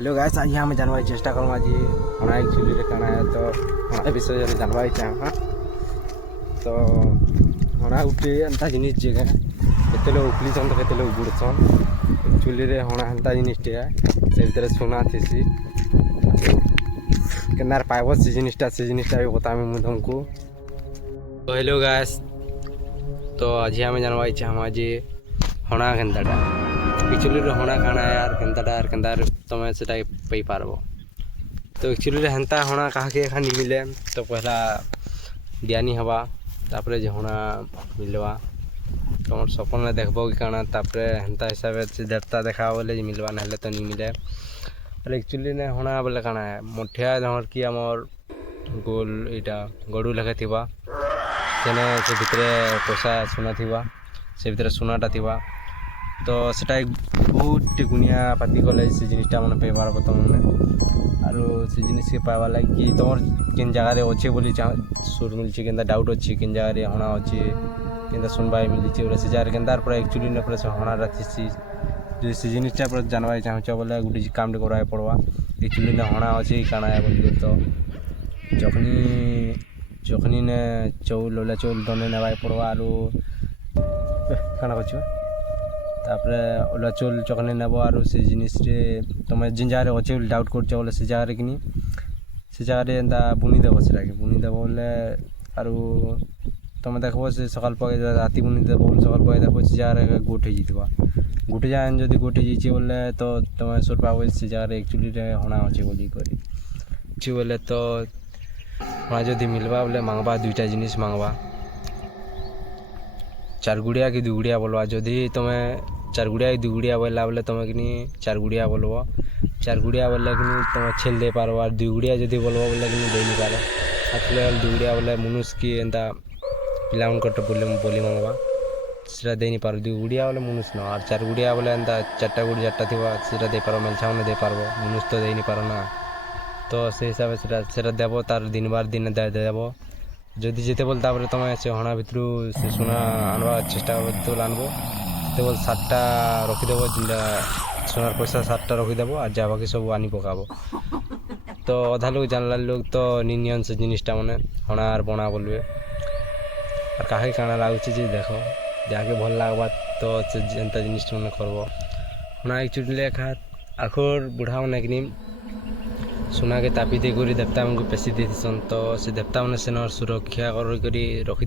Hello guys, आज हम जानवा चेष्टा करूँ आज हमारा एक्चुअली रे काना है तो हमारे विषय रे जानवा चाहे हाँ तो हमारा उठे अंता जिनिस जगह केते लोग उखली सन तो केते लोग बुड़सन एक्चुअली रे हमारा अंता जिनिस टे है से भीतर सुना थीसी केनार पाइबो से जिनिसटा भी बतामी मु तुमको। तो हेलो गाइस, तो आज हम जानवा चाहे हम आज हणा केनताटा एक्चुअली रे हणा काना यार केनताटा यार केनतार तमे सेटा पई पारबो। तो एक्चुअली रे हेंता हणा काहे खानी मिले तो पहला दियानी हवा तापरे जे हणा मिलवा तुम सपन में देखबो कि काना तापरे हेंता हिसाब से देवता देखा बोले जे मिलवा नहले तो नहीं मिले। और एक्चुअली ने हणा बोले काना है मोठिया धमर की हमर गोल इटा गडू लगे थिबा तेने से भितरे पैसा सुना थिबा से भितरे सुनाटा थिबा तो सेटा बहुत गुनिया पाती गले से जिनिसटा मन पे पारबो तुमने आरो से जिनिस के पावा लागी तुम किन जगह रे अच्छे बोली सुर मिलछि केनता डाउट अछि किन जगह रे हणा अछि केनता सुनबा मिलछि ओरा से जार केनतार पर एक्चुअली ने पर हणा रथिछि जो से जिनिसटा पर जानवा चाहछ बोले गुडी काम de कराय पड़वा एक्चुअली ने हणा अछि काना है बोली तो जखनी ने चौल ओला चौल दने नेबाय पड़वा आरो काना कछु तापरे ओला चौल चखने नेब आरो से जिनिस रे तुम जिन जगह रे अच्छे डाउट करछ बोले से जगह रे किनी से जगह रे एंता बुनी देबो सेटा के बुनी देबो बोले आरो तुम देखबो से सकाल पगे राती बुनी देबो बोले सकाल पगे देखबो से जगह रे गोट हे जितबा गोटे जान जदी गोट हे जिछि बोले तो तुम सुर पाबो से जगह रे एक्चुअली रे हणा अछि बोली करी छि बोले तो हणा जदी मिलबा बोले मांगबा दुईटा जिनिस मांगबा चार गुड़िया की दु गुड़िया बोलवा जदि तुम्हें चार गुड़िया की दु गुड़िया बोला बोले तुम्हें कि चार गुड़िया बोलबो चार गुड़िया बोले कि तुम्हें छेल दे पारो और दु गुड़िया जदि बोलबो बोले कि दे नहीं पारो आतले दु गुड़िया बोले मनुष्य की एंता पिला उनकट बोली मांगबा सेटा दे नहीं पारो दु गुड़िया बोले मनुष्य न और चार गुड़िया बोले एंता चारटा गुड़ी चारटा थिबा सेटा दे पारो मेलछाव ने दे पारबो मनुष्य तो दे नहीं पारो ना। तो से हिसाब से सेटा देबो तार दिन बार दिन दे देबो जदि जेते बोल तापर तुम से हणा भितरु से सुना आनवा चेष्टा तो आनबो ते बोल 7टा रखिदेबो जिंदा सोनार पैसा 7टा रखिदेबो और जा बाकी सब आनी पकाबो। तो अधा लोग जानला लोग तो नियन से जिनिसटा माने हणा और बना बोलबे और काहे काना लागुछि जे देखो जाके भल लागबा तो से जनता जिनिस माने करबो हणा एक्चुअली लेखा आखर बुढ़ा माने किनी सुना के तापी दे करी देवता हमको पेशी देसन तो से देवता मैंने सेनर सुरक्षा कर रखी